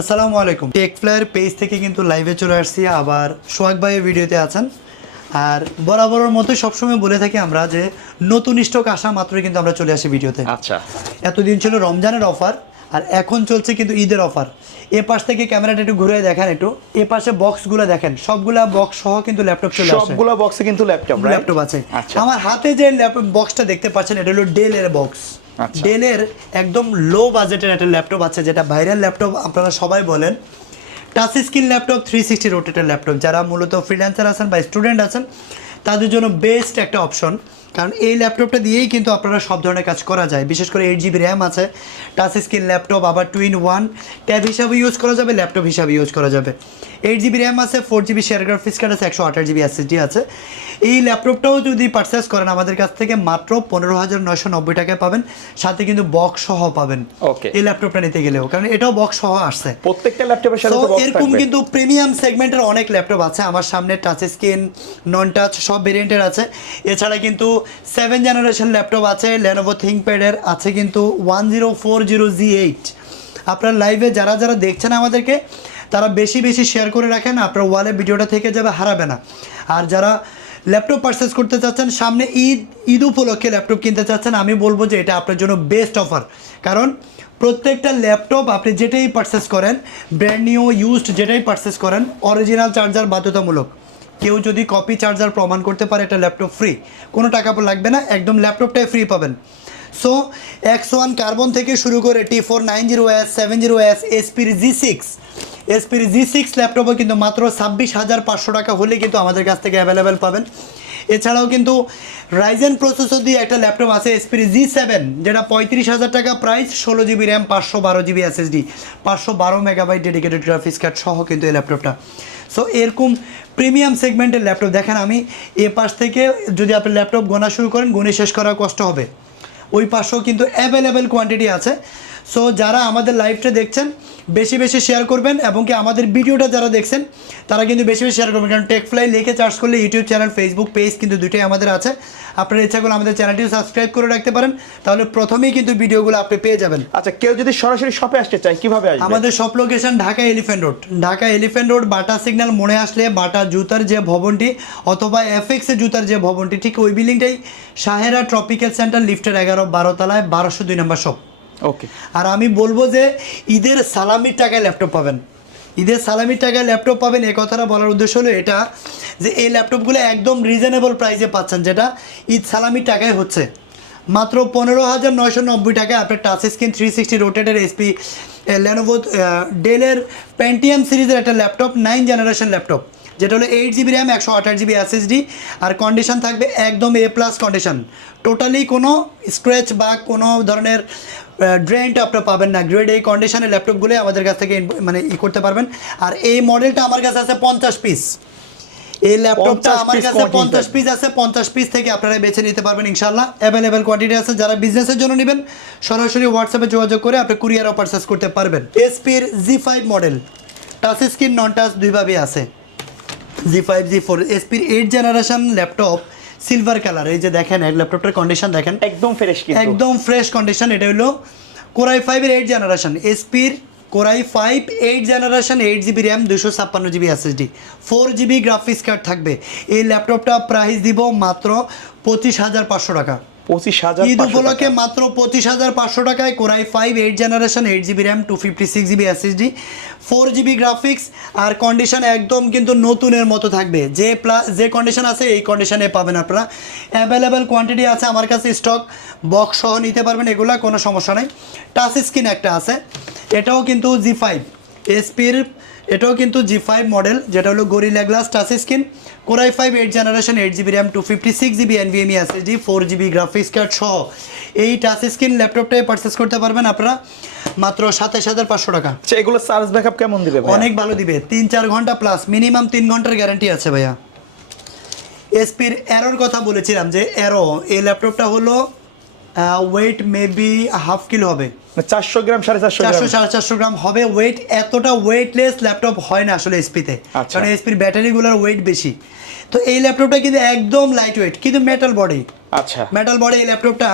আসসালামু আলাইকুম। Take flyer page থেকে কিন্তু লাইভে চলে আসছি আবার সোহাগ ভাইয়ের ভিডিওতে আছেন। আর বরাবরের মতো সবসময় বলে থাকি আমরা যে নতুন স্টক আসা মাত্রই কিন্তু আমরা চলে আসি ভিডিওতে। আচ্ছা। এতদিন ছিল রমজানের অফার আর এখন চলছে কিন্তু ঈদের অফার এ পাশ থেকে ক্যামেরাটা একটু ঘুরে দেখেন একটু। এ পাশে বক্সগুলো দেখেন সবগুলা বক্স সহ কিন্তু ল্যাপটপ চলে আসে। সবগুলো বক্সে কিন্তু ল্যাপটপ ল্যাপটপ আছে। আচ্ছা। আমার হাতে যে ল্যাপটপ বক্সটা দেখতে পাচ্ছেন এটা হলো ডেল এর বক্স। ডেলের একদম লো বাজেটের একটা ল্যাপটপ আছে, যেটা ভাইরাল ল্যাপটপ আপনারা সবাই বলেন। Touch screen laptop three sixty রোটেটের laptop যারা মূলত ফ্রিল্যান্সার আছেন বা স্টুডেন্ট আছেন, তাদের জন্য বেস্ট একটা অপশন কারণ এই ল্যাপটপটা দিয়েই কিন্তু আপনারা সব ধরনের কাজ করা যায়। বিশেষ করে এইট জিবি র্যাম আছে টাচ স্ক্রিন ল্যাপটপ আবার টু ইন ওয়ান ট্যাব হিসাবে ইউজ করা যাবে ল্যাপটপ হিসাবে ইউজ করা যাবে। এইট জিবি র্যাম আছে four GB share graphics card আছে একশো আঠাশ জিবি এসএসডি আছে। এই ল্যাপটপটাও যদি পারচেস করেন আমাদের কাছ থেকে মাত্র পনেরো হাজার নয়শো নব্বই টাকায় পাবেন সাথে কিন্তু বক্স সহ পাবেন। Okay. এই ল্যাপটপটা নিতে গেলেও কারণ এটাও বক্স সহ আসছে। প্রত্যেকটা ল্যাপটপের সাথে এরকম কিন্তু প্রিমিয়াম সেগমেন্টের অনেক ল্যাপটপ আছে আমার সামনে টাচ স্ক্রিন নন টাচ সব ভেরিয়েন্টের আছে। এছাড়া কিন্তু সেভেন জেনারেশন ল্যাপটপ আছে লেনোভো থিঙ্কপ্যাডের আছে কিন্তু one zero four zero G eight আপনার লাইভে যারা যারা দেখছেন আমাদেরকে, তারা বেশি বেশি শেয়ার করে রাখেন, আপনার ওয়ালে ভিডিওটা থেকে যাবে, হারাবে না। আর যারা ল্যাপটপ পারচেস করতে চাচ্ছেন, সামনে ঈদ ঈদ উপলক্ষে ল্যাপটপ কিনতে চাচ্ছেন, আমি বলব যে এটা আপনার জন্য বেস্ট অফার কারণ প্রত্যেকটা ল্যাপটপ আপনি যেটাই পারচেস করেন ব্র্যান্ড নিউ ইউজড যেটাই পারচেস করেন অরিজিনাল চার্জার বাধ্যতামূলক। কেউ যদি কপি চার্জার প্রমাণ করতে পারে এটা ল্যাপটপ ফ্রি কোনো টাকা লাগবে না, একদম ল্যাপটপটাই ফ্রি পাবেন। সো এক্স ওয়ান কার্বন থেকে শুরু করে T four nine zero S seven zero S এসপির জি সিক্স এসপির জি সিক্স ল্যাপটপও কিন্তু মাত্র ছাব্বিশ হাজার পাঁচশো টাকা হলে কিন্তু আমাদের কাছ থেকে অ্যাভেলেবেল পাবেন। এছাড়াও কিন্তু রাইজেন প্রসেসর দিয়ে একটা ল্যাপটপ আছে এসপির জি সেভেন যেটা পঁয়ত্রিশ হাজার টাকা প্রাইস ষোলো জিবি র্যাম পাঁচশো বারো জিবি এসএসডি পাঁচশো বারো মেগাবাইট ডেডিকেটেড গ্রাফিক্স কার্ড সহ কিন্তু এই ল্যাপটপটা সো এরকম প্রিমিয়াম সেগমেন্টের ল্যাপটপ দেখেন আমি, এ পাশ থেকে যদি আপনি ল্যাপটপ গোনা শুরু করেন গুনে শেষ করা কষ্ট হবে। ওই পাশেও কিন্তু অ্যাভেলেবেল কোয়ান্টিটি আছে। সো যারা আমাদের লাইভটা দেখছেন বেশি বেশি শেয়ার করবেন এবং কি আমাদের ভিডিওটা যারা দেখছেন তারা কিন্তু বেশি বেশি শেয়ার করবেন। কারণ টেকফ্লাই লিখে চার্জ করলে ইউটিউব চ্যানেল ফেসবুক পেজ কিন্তু দুটোই আমাদের আছে। আপনারা ইচ্ছা করলে আমাদের চ্যানেলটিও সাবস্ক্রাইব করে রাখতে পারেন। তাহলে প্রথমেই কিন্তু ভিডিওগুলো আপনি পেয়ে যাবেন। আচ্ছা কেউ যদি সরাসরি শপে আসতে চায় কীভাবে আসবে? আমাদের shop location Dhaka Elephant Road Dhaka Elephant Road Bata signal মনে আসলে বাটা জুতার যে ভবনটি অথবা এফএক্স জুতার যে ভবনটি ঠিক ওই বিল্ডিংটাই সাহেরা ট্রপিক্যাল সেন্টার লিফটের এগারো বারো তলায় বারোশো দুই নম্বর শপ ওকে আর আমি বলব যে ঈদের সালামির টাকায় ল্যাপটপ পাবেন। ঈদের সালামির টাকায় ল্যাপটপ পাবেন এ কথাটা বলার উদ্দেশ্য হলো এটা, যে এই ল্যাপটপগুলো একদম রিজনেবল প্রাইসে পাচ্ছেন, যেটা ঈদ সালামির টাকায় হচ্ছে। মাত্র পনেরো হাজার নয়শো নব্বই টাকায় আপনার টাচ স্ক্রিন থ্রি সিক্সটি রোটেটের এসপি লেনোভো ডেলের প্যান্টিয়াম সিরিজের একটা ল্যাপটপ নাইন জেনারেশন ল্যাপটপ যেটা হলো এইট জিবি র্যাম একশো আঠাশ জিবি এসএসডি আর কন্ডিশন থাকবে একদম এ প্লাস কন্ডিশন টোটালি কোনো স্ক্র্যাচ বা কোনো ধরনের ড্রেনটা আপনারা পাবেন না। গ্রেড এই কন্ডিশনের ল্যাপটপগুলো আমাদের কাছ থেকে মানে ই করতে পারবেন। আর এই মডেলটা আমার কাছে আছে পঞ্চাশ পিস এই ল্যাপটপটা আমার কাছে পঞ্চাশ পিস আছে। পঞ্চাশ পিস থেকে আপনারা বেছে নিতে পারবেন ইনশাল্লাহ অ্যাভেলেবেল কোয়ান্টিটি আছে। যারা বিজনেসের জন্য নেবেন সরাসরি হোয়াটসঅ্যাপে যোগাযোগ করে আপনি কুরিয়ারও পারচেস করতে পারবেন। এসপির G five model touch screen non touch দুইভাবেই আছে। জি ফাইভ জি ফোর এসপির eight generation laptop silver colour এই যে দেখেন এই ল্যাপটপটার কন্ডিশন দেখেন। একদম ফ্রেশ একদম ফ্রেশ কন্ডিশন এটা হলো কোরাই ফাইভের এইট জেনারেশন এসপির core i five eight generation eight GB RAM দুশো ছাপ্পান্ন GB SSD four GB graphics card থাকবে। এই ল্যাপটপটা প্রাইস দিব মাত্র পঁচিশ হাজার পাঁচশো টাকা। পঁচিশ হাজার ঈদ উপলক্ষে মাত্র পঁচিশ হাজার পাঁচশো টাকায় core i five eight generation eight GB RAM two fifty six GB SSD four GB graphics R condition একদম কিন্তু নতুনের মতো থাকবে। যে প্লাস যে কন্ডিশন আছে এই কন্ডিশনে পাবেন আপনারা। অ্যাভেলেবেল কোয়ান্টিটি আছে আমার কাছে স্টক বক্স সহ নিতে পারবেন এগুলা কোনো সমস্যা নেই। টাচ স্ক্রিন একটা আছে। এটাও কিন্তু জি ফাইভ এসপির এটাও কিন্তু জি ফাইভ মডেল যেটা হলো gorilla glass touch screen core i five eight generation eight GB RAM two fifty six GB NVMe SSD four GB graphics card সহ। এই টাচ স্ক্রিন ল্যাপটপটাই পারচেস করতে পারবেন আপনারা মাত্র সাতাশ হাজার পাঁচশো টাকা। আচ্ছা এগুলো চার্জ ব্যাকআপ কেমন দিবে অনেক ভালো দিবে তিন চার ঘণ্টা প্লাস মিনিমাম তিন ঘণ্টার গ্যারান্টি আছে ভাইয়া। এসপির অ্যারোর কথা বলেছিলাম যে অ্যারো এই ল্যাপটপটা হলো ওয়েট মেবি হাফ কিলো হবে। চারশো গ্রাম সাড়ে চারশো চারশো সাড়ে চারশো গ্রাম হবে। ওয়েট এতটা ওয়েটলেস ল্যাপটপ হয় না আসলে এসপিতে আচ্ছা। কারণ এসপির ব্যাটারিগুলোর ওয়েট বেশি। তো এই ল্যাপটপটা কিন্তু একদম লাইট ওয়েট কিন্তু মেটাল বডি আচ্ছা। মেটাল বডি এই ল্যাপটপটা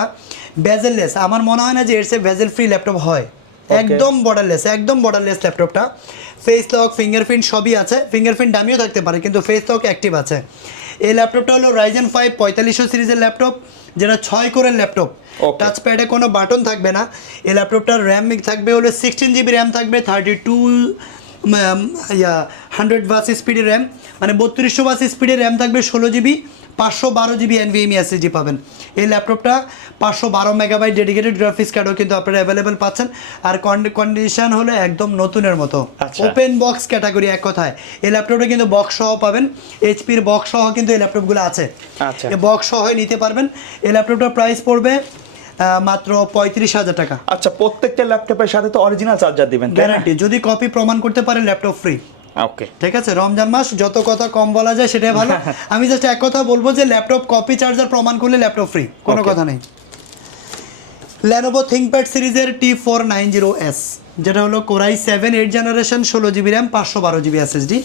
ভেজেললেস আমার মনে হয় না যে এর সে ভেজেল ফ্রি ল্যাপটপ হয় একদম বর্ডারলেস একদম বর্ডারলেস ল্যাপটপটা ফেস লক ফিঙ্গারপ্রিন্ট সবই আছে। ফিঙ্গারপ্রিন্ট দামিও থাকতে পারে কিন্তু ফেস লক অ্যাক্টিভ আছে। এই ল্যাপটপটা হলো রাইজেন ফাইভ পঁয়তাল্লিশশো সিরিজের ল্যাপটপ যেটা ছয় কোরের ল্যাপটপ। টাচপ্যাডে টাচ প্যাডে কোনো বাটন থাকবে না। এই ল্যাপটপটার র্যাম থাকবে হলো সিক্সটিন জিবি র্যাম থাকবে thirty two yeah hundred bus স্পিডের র্যাম মানে বত্রিশশো বাস স্পিডের র্যাম থাকবে ষোলো জিবি পাঁচশো বারো জিবি এনভিএমই এসএসডি পাবেন। এই ল্যাপটপটা পাঁচশো বারো মেগাবাইট ডেডিকেটেড গ্রাফিক্স কার্ডও কিন্তু আপনারা অ্যাভেলেবেল পাচ্ছেন। আর কন্ডিশন হলো একদম নতুনের মতো। আচ্ছা। ওপেন বক্স ক্যাটাগরি এক কথায়। এই ল্যাপটপটা কিন্তু বক্স সহ পাবেন। এইচপির বক্স সহ কিন্তু এই ল্যাপটপগুলো আছে। আচ্ছা। বক্স সহ নিতে পারবেন। এই ল্যাপটপটার প্রাইস পড়বে মাত্র পঁয়ত্রিশ হাজার টাকা। আচ্ছা প্রত্যেকটা ল্যাপটপের সাথে তো অরিজিনাল চার্জার দিবেন গ্যারান্টি যদি কপি প্রমাণ করতে পারেন ল্যাপটপ ফ্রি ওকে ঠিক আছে? রমজান মাস যত কথা কম বলা যায় সেটাই ভালো। আমি জাস্ট এক কথা বলব যে ল্যাপটপ কপি চার্জার প্রমাণ করলে ল্যাপটপ ফ্রি কোনো কথা নেই। ল্যানোভো থিঙ্কপ্যাড সিরিজের T four nine zero S যেটা হলো core i seven eight generation ষোলো জিবি র্যাম পাঁচশো বারো জিবি এসএসডি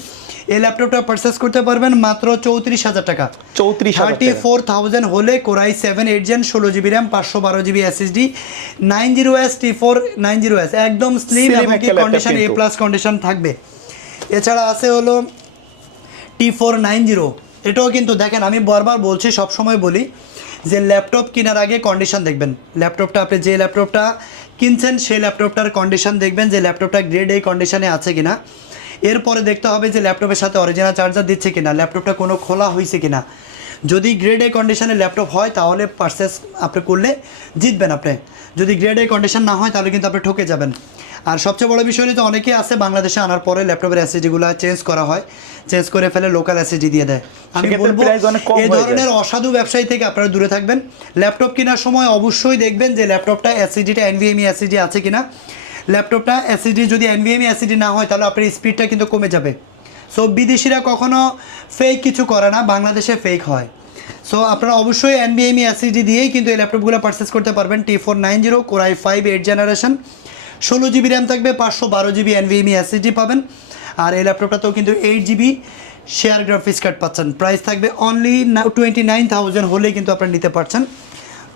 এই ল্যাপটপটা পারচেস করতে পারবেন মাত্র চৌত্রিশ হাজার টাকা। চৌত্রিশ থার্টি ফোর থাউজেন্ড হলে core i seven eight gen ষোলো জিবি র্যাম পাঁচশো বারো GB SSD nine zero S T four nine zero S একদম স্লিম এবং কি কন্ডিশন এ প্লাস কন্ডিশন থাকবে। এছাড়া আছে হলো টি ফোর নাইন জিরো এটাও কিন্তু দেখেন আমি বারবার বলছি সব সময় বলি যে ল্যাপটপ কেনার আগে কন্ডিশন দেখবেন। ল্যাপটপটা আপনি যে ল্যাপটপটা কিনছেন সেই ল্যাপটপটার কন্ডিশন দেখবেন যে ল্যাপটপটা গ্রেড এই কন্ডিশনে আছে কিনা। এরপরে দেখতে হবে যে ল্যাপটপের সাথে অরিজিনাল চার্জার দিচ্ছে কিনা ল্যাপটপটা কোনো খোলা হয়েছে কিনা। যদি গ্রেড এ কন্ডিশনে ল্যাপটপ হয় তাহলে পারচেস আপনি করলে জিতবেন আপনি। যদি গ্রেড এ কন্ডিশন না হয় তাহলে কিন্তু আপনি ঠকে যাবেন। আর সবচেয়ে বড় বিষয় হলো যে অনেকেই আছে বাংলাদেশে আনার পরে ল্যাপটপের অ্যাসিডিগুলো চেঞ্জ করা হয়। চেঞ্জ করে ফেলে লোকাল অ্যাসিডি দিয়ে দেয়। আমি বলব অনেক এই ধরনের অসাধু ব্যবসায়ী থেকে আপনারা দূরে থাকবেন। ল্যাপটপ কেনার সময় অবশ্যই দেখবেন যে ল্যাপটপটা অ্যাসিডিটা এনভিএমই অ্যাসিডি আছে কিনা। ল্যাপটপটা অ্যাসিডি যদি এনভিএমই অ্যাসিডি না হয়, তাহলে আপনার স্পিডটা কিন্তু কমে যাবে। সো বিদেশিরা কখনো ফেক কিছু করে না, বাংলাদেশে ফেক হয়। সো আপনারা অবশ্যই এনবিএমই অ্যাসিডি দিয়েই কিন্তু এই ল্যাপটপগুলো পারচেস করতে পারবেন। T four nine zero core i five eight generation ষোলো জিবি র্যাম থাকবে, পাঁচশো বারো জিবি এনভিএমই অ্যাসিডি পাবেন। আর এই ল্যাপটপটাতেও কিন্তু eight GB share graphics card পাচ্ছেন। প্রাইস থাকবে অনলি টোয়েন্টি নাইন থাউজেন্ড হলেই কিন্তু আপনারা নিতে পারছেন।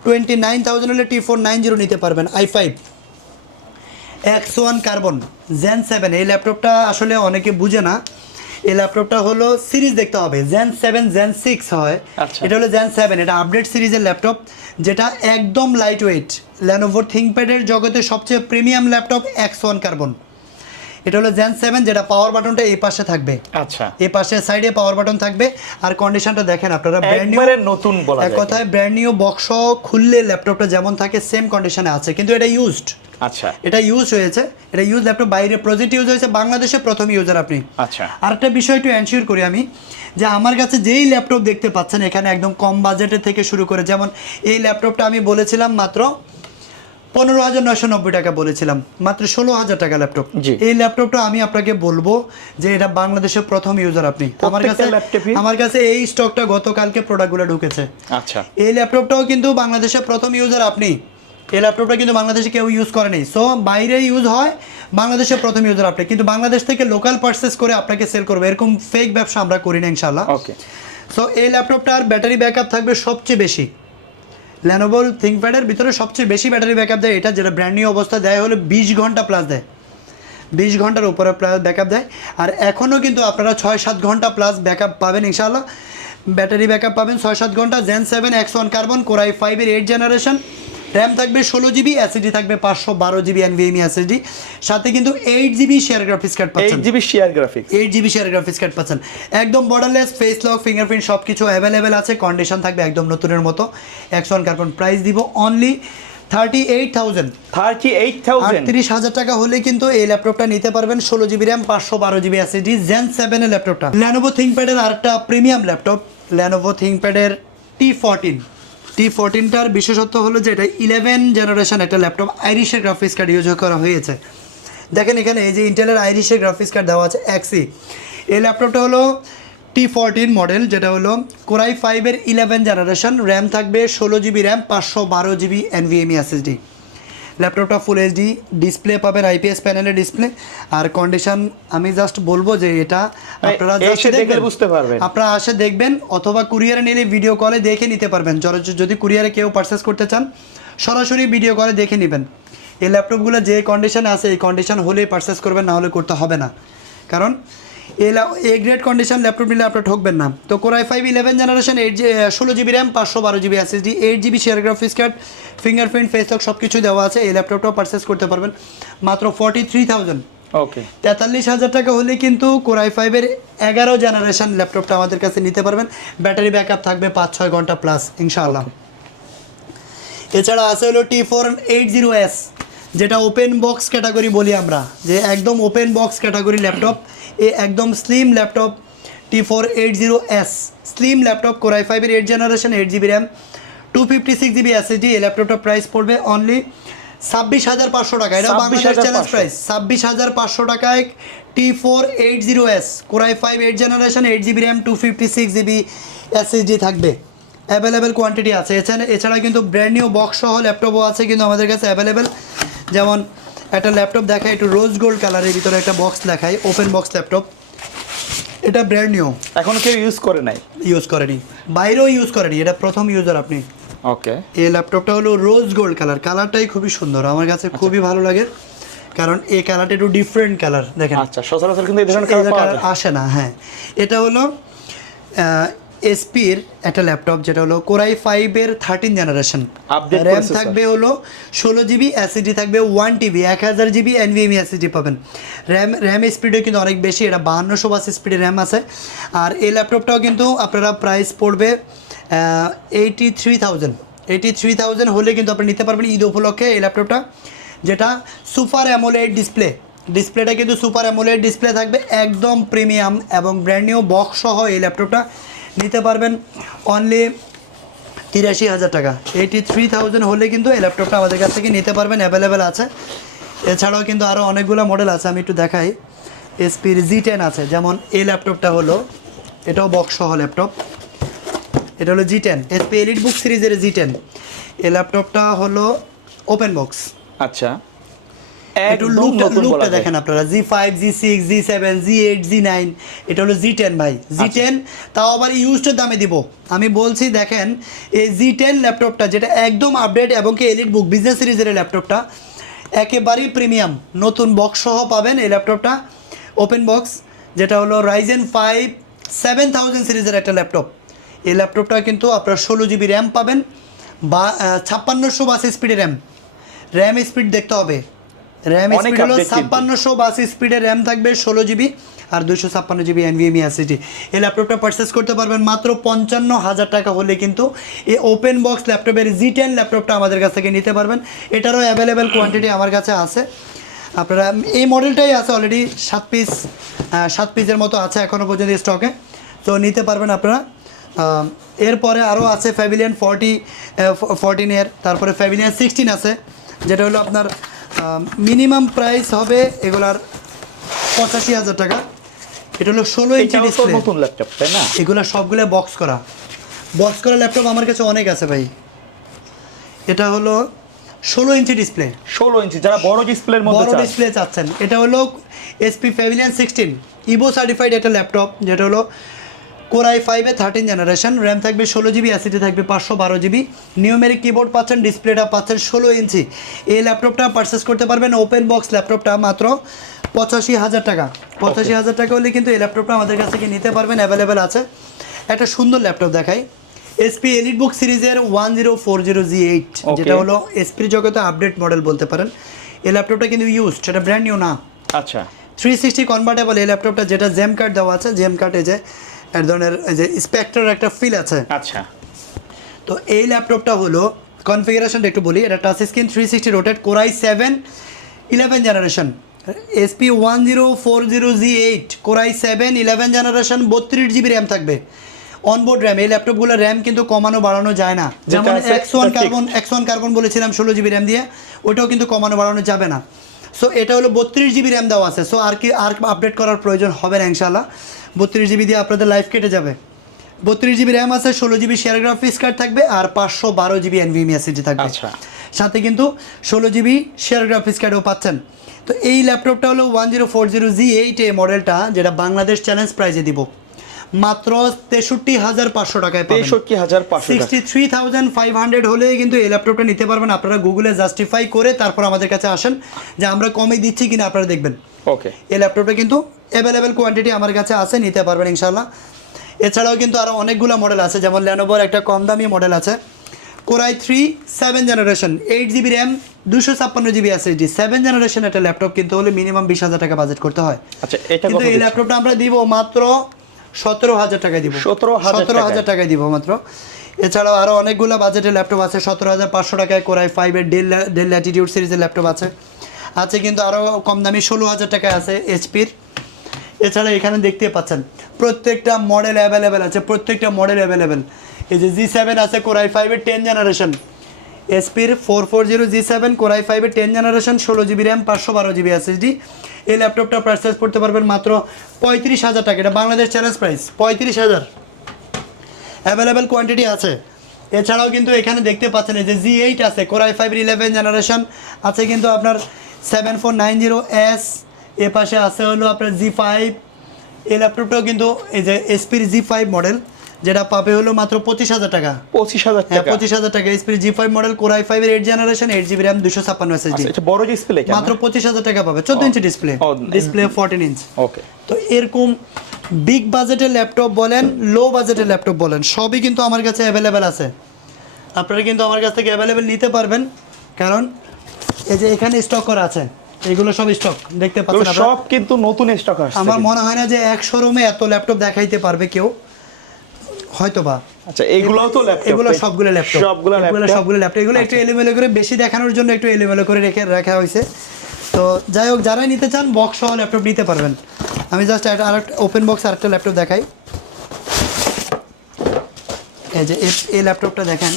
টোয়েন্টি নাইন থাউজেন্ড হলে টি ফোর নাইন জিরো নিতে পারবেন। I five X one carbon gen seven এই ল্যাপটপটা আসলে অনেকে বুঝে না। এই ল্যাপটপটা হলো সিরিজ দেখতে হবে। জেন সেভেন জেন সিক্স হয়। আচ্ছা। এটা হলো জেন সেভেন এটা আপডেট সিরিজের ল্যাপটপ যেটা একদম লাইট ওয়েট ল্যানোভোর থিঙ্কপ্যাডের জগতে সবচেয়ে premium laptop X one carbon এটা হলো জেন সেভেন যেটা পাওয়ার বাটনটা এই পাশে থাকবে। আচ্ছা। এই পাশে সাইডে পাওয়ার বাটন থাকবে। আর কন্ডিশনটা দেখেন আপনারা ব্র্যান্ড নিউ নতুন বলা এক কথায় ব্র্যান্ড নিউ বক্স খুললে ল্যাপটপটা যেমন থাকে সেম কন্ডিশনে আছে। কিন্তু এটা ইউজড আচ্ছা। এটা ইউজ হয়েছে। এটা ইউজ ল্যাপটপ বাইরে প্রজেক্ট ইউজ হয়েছে বাংলাদেশে প্রথম ইউজার আপনি। আচ্ছা। আরেকটা বিষয় একটু এনশিওর করি আমি যে আমার কাছে যেই ল্যাপটপ দেখতে পাচ্ছেন এখানে একদম কম বাজেটের থেকে শুরু করে যেমন এই ল্যাপটপটা আমি বলেছিলাম মাত্র পনেরো হাজার নয়শো নব্বই টাকা বলেছিলাম মাত্র ষোলো হাজার টাকা ল্যাপটপ এই ল্যাপটপটা আমি আপনাকে বলব যে এটা বাংলাদেশের প্রথম ইউজার আপনি। আমার কাছে আমার কাছে এই স্টকটা গতকালকে প্রোডাক্টগুলো ঢুকেছে। আচ্ছা। এই ল্যাপটপটাও কিন্তু বাংলাদেশের প্রথম ইউজার আপনি। এই ল্যাপটপটা কিন্তু বাংলাদেশে কেউ ইউজ করে নেই। সো বাইরে ইউজ হয় বাংলাদেশের প্রথম ইউজার আপনি। কিন্তু বাংলাদেশ থেকে লোকাল পারচেস করে আপনাকে সেল করবে। এরকম ফেক ব্যবসা আমরা করি না ইনশাল্লাহ ওকে সো এই ল্যাপটপটার ব্যাটারি ব্যাকআপ থাকবে সবচেয়ে বেশি। ল্যানোভোল থিঙ্কপ্যাডের ভিতরে সবচেয়ে বেশি ব্যাটারি ব্যাকআপ দেয়। এটা যেটা ব্র্যান্ড নিউ অবস্থা দেয় হলো বিশ ঘণ্টা প্লাস দেয়। বিশ ঘণ্টার উপরে প্লাস ব্যাকআপ দেয়। আর এখনও কিন্তু আপনারা ছয় সাত ঘণ্টা প্লাস ব্যাকআপ পাবেন ইনশাআল্লাহ। ব্যাটারি ব্যাকআপ পাবেন ছয় সাত ঘণ্টা। Gen seven X one carbon core i ফাইভের এইট জেনারেশন র্যাম থাকবে ষোলো জিবি এসএসডি থাকবে পাঁচশো বারো জিবি এনভিএমই এসএসডি সাথে কিন্তু eight GB share graphics card পাচ্ছেন। Eight GB share graphics eight GB share graphics card পাচ্ছেন। একদম বর্ডারলেস ফেস লক ফিঙ্গারপ্রিন্ট সব কিছু অ্যাভেলেবেল আছে কন্ডিশন থাকবে একদম নতুনের মতো। একশো কার্বন প্রাইস দিব only thirty eight thousand thirty eight thousand আটত্রিশ হাজার টাকা হলে কিন্তু এই ল্যাপটপটা নিতে পারবেন ষোলো জিবি র্যাম পাঁচশো বারো জিবি এসএসডি জেন সেভেনের ল্যাপটপটা ল্যানোভো থিঙ্কপ্যাডের আরেকটা প্রিমিয়াম ল্যাপটপ ল্যানোভো থিঙ্কপ্যাডের টি ফোরটিন টি ফোরটিনটার বিশেষত্ব হলো যে এটা ইলেভেন জেনারেশন একটা ল্যাপটপ আইরিশের গ্রাফিক্স কার্ড ইউজ করা হয়েছে। দেখেন এখানে এই যে ইন্টেলের আইরিশের গ্রাফিক্স কার্ড দেওয়া আছে এক্সি এই ল্যাপটপটা হলো টি ফোরটিন মডেল যেটা হলো কোরাই ফাইভের ইলেভেন জেনারেশন র্যাম থাকবে ষোলো জিবি র্যাম পাঁচশো বারো জিবি এনভিএমই এসএসডি ল্যাপটপটা ফুল এইচডি ডিসপ্লে পাবেন আইপিএস প্যানেলের ডিসপ্লে আর কন্ডিশন আমি জাস্ট বলব যে এটা আপনারা এসে just দেখলে দেখবেন। বুঝতে পারবেন। আপনারা আসে দেখবেন অথবা কুরিয়ারে নিলে ভিডিও কলে দেখে নিতে পারবেন যদি কুরিয়ারে কেউ পারচেস করতে চান সরাসরি ভিডিও কলে দেখে নেবেন এই ল্যাপটপগুলো যে কন্ডিশনে আছে এই কন্ডিশন হলেই পারচেস করবেন না হলে করতে হবে না কারণ এ গ্রেড কন্ডিশন ল্যাপটপ নিলে আপনার ঠকবেন না। তো core i five eleven generation eight G ষোলো জিবি র্যাম পাঁচশো বারো GB SSD eight GB share graphics card fingerprint face lock সব কিছু দেওয়া আছে এই ল্যাপটপটাও পারচেস করতে পারবেন। মাত্র ফর্টি থ্রি থাউজেন্ড ওকে তেতাল্লিশ হাজার টাকা হলে কিন্তু কোরাই ফাইভের এগারো জেনারেশন ল্যাপটপটা আমাদের কাছে নিতে পারবেন। ব্যাটারি ব্যাকআপ থাকবে পাঁচ ছয় ঘণ্টা প্লাস ইনশাআল্লাহ। এছাড়া আছে হলো T four eight zero S যেটা ওপেন বক্স ক্যাটাগরি বলি আমরা। যে একদম ওপেন বক্স ক্যাটাগরি ল্যাপটপ এ একদম slim laptop T four eight zero S slim laptop core i ফাইভের eight generation eight GB RAM two fifty six GB SSD এই ল্যাপটপটার প্রাইস পড়বে অনলি ছাব্বিশ হাজার পাঁচশো টাকা। এটা বাংলাদেশ 26,500 চ্যালেঞ্জ প্রাইস ছাব্বিশ হাজার পাঁচশো টাকায় T four eight zero S core i five eight generation eight GB RAM two fifty six GB SSD থাকবে। অ্যাভেলেবেল কোয়ান্টিটি আছে। এছাড়া এছাড়া কিন্তু ব্র্যান্ড নিউ বক্স সহ ল্যাপটপও আছে কিন্তু আমাদের কাছে অ্যাভেলেবেল যেমন একটা ল্যাপটপ দেখায় একটু রোজ গোল্ড কালারের ভিতরে একটা বক্স দেখায় ওপেন বক্স ল্যাপটপ এটা ব্র্যান্ড নিউ এখনও কেউ ইউজ করে নাই? ইউজ করেনি। বাইরেও ইউজ করেনি এটা প্রথম ইউজার আপনি। ওকে এই ল্যাপটপটা হলো রোজ গোল্ড কালার কালারটাই খুবই সুন্দর আমার কাছে খুবই ভালো লাগে। কারণ এই কালারটা একটু ডিফারেন্ট কালার দেখেন। আচ্ছা সচরাচর কিন্তু এই ধরনের কালার আসে না হ্যাঁ। এটা হলো এসপির একটা ল্যাপটপ যেটা হলো কোরাই ফাইভের থার্টিন জেনারেশন র্যাম থাকবে হলো ষোলো জিবি অ্যাসিডি থাকবে ওয়ান টিবি এক হাজার জিবি এনভিএমই অ্যাসিডি পাবেন। র্যাম র্যাম স্পিডও কিন্তু অনেক বেশি এটা বাহান্নশো বাস স্পিডের র্যাম আছে। আর এই ল্যাপটপটাও কিন্তু আপনারা প্রাইস পড়বে eighty three thousand eighty three thousand হলে কিন্তু আপনি নিতে পারবেন ঈদ উপলক্ষে এই ল্যাপটপটা যেটা সুপার অ্যামোলেড ডিসপ্লে ডিসপ্লেটা কিন্তু সুপার অ্যামোলেড ডিসপ্লে থাকবে একদম প্রিমিয়াম এবং ব্র্যান্ড নিউ বক্স সহ এই ল্যাপটপটা। নিতে পারবেন অনলি তিরাশি হাজার টাকা। এইটি থ্রি থাউজেন্ড হলে কিন্তু এই ল্যাপটপটা আমাদের কাছ থেকে নিতে পারবেন অ্যাভেলেবেল আছে। এছাড়াও কিন্তু আরও অনেকগুলো মডেল আছে, আমি একটু দেখাই। এসপির জি টেন আছে, যেমন এই ল্যাপটপটা হলো, এটাও বক্স সহ ল্যাপটপ এটা হলো G ten HP EliteBook সিরিজের জি টেন এই ল্যাপটপটা হলো ওপেন বক্স আচ্ছা। লুকটা। দেখেন আপনারা G five G six G seven G eight G nine এটা হলো জি টেন ভাই। জি আচ্ছা। টেন তাও আবার ইউজটার দামে দিব। আমি বলছি দেখেন এই জি টেন ল্যাপটপটা যেটা একদম আপডেট এবং কি এলিট বুক বিজনেস সিরিজের ল্যাপটপটা একেবারেই প্রিমিয়াম নতুন বক্স সহ পাবেন এই ল্যাপটপটা ওপেন বক্স যেটা হলো রাইজেন ফাইভ সেভেন থাউজেন্ড সিরিজের একটা ল্যাপটপ এই ল্যাপটপটা কিন্তু আপনার ষোলো জিবি র্যাম পাবেন বা ছাপ্পান্নশো বাস স্পিডের র্যাম র্যাম স্পিড দেখতে হবে। র্যাম স্পিড হলো ছাপ্পান্নশো বাস স্পিডে র্যাম থাকবে ষোলো জিবি আর দুশো ছাপ্পান্ন জিবি এনভিএমই এসিটি এই ল্যাপটপটা পারচেস করতে পারবেন মাত্র পঞ্চান্ন হাজার টাকা হলে কিন্তু এই ওপেন বক্স ল্যাপটপের জি টেন ল্যাপটপটা আমাদের কাছ থেকে নিতে পারবেন। এটারও অ্যাভেলেবেল কোয়ান্টিটি আমার কাছে আছে। আপনারা এই মডেলটাই আছে অলরেডি সাত পিস সাত পিসের মতো আছে এখনও পর্যন্ত স্টকে তো নিতে পারবেন আপনারা। এরপরে আরও আছে ফ্যাভিলিয়ান ফর্টি ফোরটিনের তারপরে ফ্যাভিলিয়ান সিক্সটিন আছে যেটা হলো আপনার মিনিমাম প্রাইস হবে এগুলার পঁচাশি হাজার টাকা। এটা হলো ষোলো ইঞ্চি ডিসপ্লে নতুন ল্যাপটপ তাই না? এগুলো সবগুলো বক্স করা। বক্স করা ল্যাপটপ আমার কাছে অনেক আছে ভাই। এটা হলো ষোলো ইঞ্চি ডিসপ্লে ষোলো ইঞ্চি যারা বড় ডিসপ্লের মধ্যে বড় ডিসপ্লে চাচ্ছেন। এটা হলো HP Pavilion sixteen Evo certified একটা ল্যাপটপ যেটা হলো কোরাই ফাইভে থার্টিন জেনারেশন র্যাম থাকবে ষোলো জিবি অ্যাসিডি থাকবে পাঁচশো বারো জিবি নিউমেরিক কিবোর্ড পাচ্ছেন ডিসপ্লেটা পাচ্ছেন ষোলো ইঞ্চি এই ল্যাপটপটা পারচেস করতে পারবেন ওপেন বক্স ল্যাপটপটা মাত্র পঁচাশি হাজার টাকা। পঁচাশি হাজার টাকা হলে কিন্তু এই ল্যাপটপটা আমাদের কাছ থেকে নিতে পারবেন অ্যাভেলেবেল আছে। একটা সুন্দর ল্যাপটপ দেখাই। এসপি এলিট বুক সিরিজের one zero four zero G eight যেটা হলো এসপির জগতে আপডেট মডেল বলতে পারেন। এই ল্যাপটপটা কিন্তু ইউজ সেটা ব্র্যান্ড নিউ না। আচ্ছা। থ্রি সিক্সটি কনভার্টেবল এই ল্যাপটপটা যেটা জেম কার্ড দেওয়া আছে জেম কার্ডে যে এক ধরনের যে স্পেক্টার একটা ফিল আছে। আচ্ছা। তো এই ল্যাপটপটা হলো কনফিগারেশনটা একটু বলি এটা touch screen three sixty rotate core i seven eleven generation HP one zero four zero G eight core i seven eleven generation বত্রিশ জিবি র্যাম থাকবে। অনবোর্ড র্যাম এই ল্যাপটপগুলো র্যাম কিন্তু কমানো বাড়ানো যায় না। যেমন X one carbon X one carbon বলেছিলাম ষোলো জিবি র্যাম দিয়ে ওটাও কিন্তু কমানো বাড়ানো যাবে না। সো এটা হলো বত্রিশ জিবি র্যাম দেওয়া আছে। সো আর কি আর আপডেট করার প্রয়োজন হবে না ইনশাল্লাহ বত্রিশ জিবি দিয়ে আপনাদের লাইফ কেটে যাবে। বত্রিশ জিবি র্যাম আছে ষোলো জিবি শেয়ার গ্রাফিক্স কার্ড থাকবে আর পাঁচশো বারো জিবি এনভিএমি এসএসডি থাকবে। আচ্ছা। সাথে কিন্তু ষোলো জিবি শেয়ার গ্রাফিক্স কার্ডও পাচ্ছেন। তো এই ল্যাপটপটা হলো one zero four zero G eight এই মডেলটা যেটা বাংলাদেশ চ্যালেঞ্জ প্রাইজে দিব। মাত্র তেষট্টি হাজার পাঁচশো টাকায় পাবেন। তেষট্টি হাজার sixty three thousand five hundred হলে কিন্তু এই ল্যাপটপটা নিতে পারবেন। আপনারা গুগলে জাস্টিফাই করে তারপর আমাদের কাছে আসেন যে আমরা কমে দিচ্ছি কিনা আপনারা দেখবেন। ওকে এই ল্যাপটপটা কিন্তু অ্যাভেলেবেল কোয়ান্টিটি আমার কাছে আছে নিতে পারবেন ইনশাল্লাহ এছাড়াও কিন্তু আরও অনেকগুলো মডেল আছে যেমন ল্যানোভোর একটা কম দামি মডেল আছে। Core i three seven generation eight GB RAM দুশো ছাপ্পান্ন জিবি এসএসডি সেভেন জেনারেশন একটা ল্যাপটপ কিনতে হলে মিনিমাম বিশ হাজার টাকা বাজেট করতে হয়। আচ্ছা এটা কিন্তু এই ল্যাপটপটা আমরা দিব মাত্র সতেরো হাজার টাকায় দিব। 17,000 সতেরো হাজার টাকায় দিব মাত্র। এছাড়াও আরও অনেকগুলো বাজেটের ল্যাপটপ আছে সতেরো হাজার পাঁচশো টাকায় কোরাই ফাইভের ডেল ডেল ল্যাটিটিউড সিরিজের ল্যাপটপ আছে। আছে কিন্তু আরও কম দামি ষোলো হাজার টাকায় আছে এইচপির এছাড়া এখানে দেখতে পাচ্ছেন, প্রত্যেকটা মডেল অ্যাভেলেবেল আছে, প্রত্যেকটা মডেল অ্যাভেলেবেল এই যে জি সেভেন আছে কোরাই ফাইভের টেন জেনারেশন এসপির four four zero G seven core i ফাইভের টেন জেনারেশন ষোলো জিবি র্যাম পাঁচশো বারো জিবি এসএসডি এই ল্যাপটপটা পারচেস করতে পারবেন মাত্র পঁয়ত্রিশ হাজার টাকা। এটা বাংলাদেশ চ্যালেঞ্জ প্রাইস পঁয়ত্রিশ হাজার। অ্যাভেলেবেল কোয়ান্টিটি আছে। এছাড়াও কিন্তু এখানে দেখতে পাচ্ছেন, এই যে জি এইট আছে core i five eleven generation আছে কিন্তু আপনার seven four nine zero S এ পাশে আছে হলো আপনার জি ফাইভ এই ল্যাপটপটাও কিন্তু এই যে এসপির জি ফাইভ মডেল যেটা পাবে হলো মাত্র পঁচিশ হাজার টাকা। পঁচিশ হাজার হ্যাঁ টাকা। পঁচিশ হাজার টাকা এসপির G five model core i ফাইভের eight generation eight GB RAM দুশো ছাপ্পান্ন এসএসডি আচ্ছা এটা বড় ডিসপ্লে মাত্র পঁচিশ হাজার টাকা পাবে চোদ্দ ইঞ্চি display display fourteen inch okay তো এরকম বিগ বাজেটের ল্যাপটপ বলেন লো বাজেটের ল্যাপটপ বলেন সবই কিন্তু আমার কাছে অ্যাভেলেবেল আছে। আপনারা কিন্তু আমার কাছ থেকে অ্যাভেলেবেল নিতে পারবেন কারণ এই যে এখানে স্টক করা আছে এগুলো সব স্টক দেখতে পাচ্ছেন। সব কিন্তু নতুন স্টক আসছে। আমার মনে হয় না যে এক শোরুমে এত ল্যাপটপ দেখাইতে পারবে কেউ। হয়তো বা আচ্ছা এগুলোও তো ল্যাপটপ এগুলো সবগুলো ল্যাপটপ সবগুলো এগুলো ল্যাপটপ সবগুলো ল্যাপটপ এগুলো একটু এলোমেলো করে বেশি দেখানোর জন্য একটু এলোমেলো করে রেখে রাখা হয়েছে। তো যাই হোক যারাই নিতে চান বক্স সহ ল্যাপটপ নিতে পারবেন। আমি জাস্ট আর ওপেন বক্স আর একটা ল্যাপটপ দেখাই। এই যে এই ল্যাপটপটা দেখেন।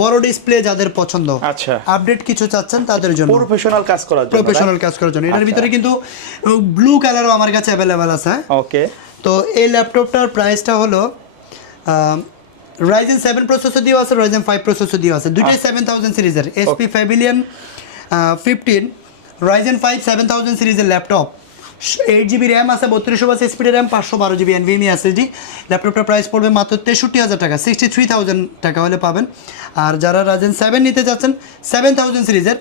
বড় ডিসপ্লে যাদের পছন্দ। আচ্ছা। আপডেট কিছু চাচ্ছেন তাদের জন্য। প্রফেশনাল কাজ করার জন্য প্রফেশনাল কাজ করার জন্য। এটার আচ্ছা। ভিতরে কিন্তু ব্লু কালারও আমার কাছে অ্যাভেলেবেল আছে? ওকে তো এই ল্যাপটপটার প্রাইসটা হলো রাইজেন সেভেন প্রসেসর দিয়েও আছে রাইজেন ফাইভ প্রসেসর দিয়েও আছে। দুটোই সেভেন থাউজেন্ড সিরিজের HP pavilion fifteen Ryzen five seven thousand সিরিজের ল্যাপটপ এইট জিবি র্যাম আছে বত্রিশশো বাস স্পিডের র্যাম পাঁচশো বারো জিবি এনভিএমি এসএসডি ল্যাপটপটার প্রাইস পড়বে মাত্র তেষট্টি হাজার টাকা সিক্সটি থ্রি থাউজেন্ড টাকা হলে পাবেন। আর যারা রাজেন সেভেন নিতে চাচ্ছেন সেভেন থাউজেন্ড সিরিজের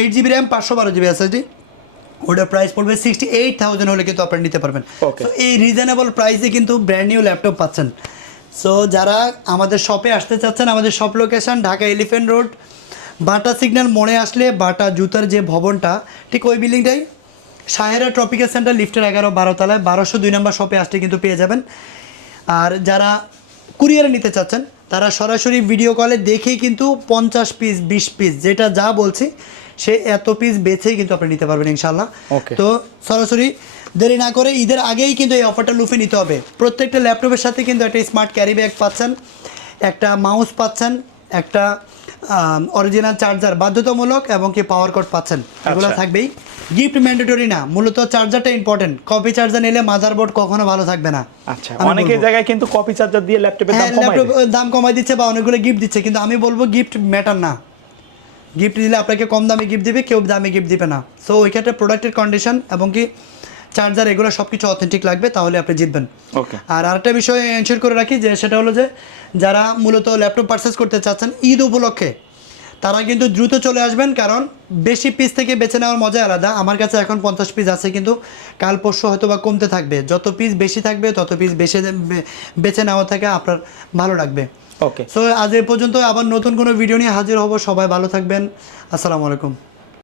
এইট জিবি র্যাম পাঁচশো বারো জিবি এসএসডি ওটার প্রাইস পড়বে সিক্সটি এইট থাউজেন্ড হলে কিন্তু আপনারা নিতে পারবেন। তো এই রিজনেবল প্রাইসে কিন্তু ব্র্যান্ড নিউ ল্যাপটপ পাচ্ছেন। সো যারা আমাদের শপে আসতে চাচ্ছেন আমাদের shop location Dhaka elephant road Bata signal মোড়ে আসলে বাটা জুতার যে ভবনটা ঠিক ওই বিল্ডিংটাই সাহেরা ট্রপিক্যাল সেন্টার লিফটের এগারো বারো তলায় বারোশো দুই নম্বর শপে আসতে কিন্তু পেয়ে যাবেন। আর যারা কুরিয়ারে নিতে চাচ্ছেন তারা সরাসরি ভিডিও কলে দেখেই কিন্তু পঞ্চাশ পিস বিশ পিস যেটা যা বলছি সে এত পিস বেছেই কিন্তু আপনি নিতে পারবেন ইনশাল্লাহ. তো সরাসরি দেরি না করে ঈদের আগেই কিন্তু এই অফারটা লুফে নিতে হবে। প্রত্যেকটা ল্যাপটপের সাথে কিন্তু একটা স্মার্ট ক্যারি ব্যাগ পাচ্ছেন একটা মাউস পাচ্ছেন একটা অরিজিনাল চার্জার বাধ্যতামূলক এবং কি পাওয়ার কোড পাচ্ছেন। এগুলো আচ্ছা। থাকবেই। গিফট ম্যান্ডেটরি না মূলত চার্জারটা ইম্পর্টেন্ট কপি চার্জার নিলে মাদারবোর্ড কখনো ভালো থাকবে না। আচ্ছা বলব। জায়গায় কিন্তু কপি চার্জার দিয়ে ল্যাপটপের দাম কমায় ল্যাপটপ দাম কমাই দিচ্ছে বা অনেকগুলো গিফট দিচ্ছে কিন্তু আমি বলব গিফট ম্যাটার না। গিফট দিলে আপনাকে কম দামে গিফট দিবে কেউ দামে গিফট দিবে না। সো ওই ক্ষেত্রে প্রোডাক্টের কন্ডিশন এবং কি চার্জার এগুলো সব কিছু অথেন্টিক লাগবে তাহলে আপনি জিতবেন। ওকে আর আরেকটা বিষয় এনশিওর করে রাখি যে সেটা হলো যে যারা মূলত ল্যাপটপ পারচেস করতে চাচ্ছেন ঈদ উপলক্ষে তারা কিন্তু দ্রুত চলে আসবেন কারণ বেশি পিস থেকে বেছে নেওয়ার মজা আলাদা। আমার কাছে এখন পঞ্চাশ পিস আছে কিন্তু কাল পরশু হয়তো বা কমতে থাকবে। যত পিস বেশি থাকবে তত পিস বেশি বেছে নেওয়া থেকে আপনার ভালো লাগবে। ওকে সো আজ এ পর্যন্ত আবার নতুন কোনো ভিডিও নিয়ে হাজির হব। সবাই ভালো থাকবেন। আসসালামু আলাইকুম।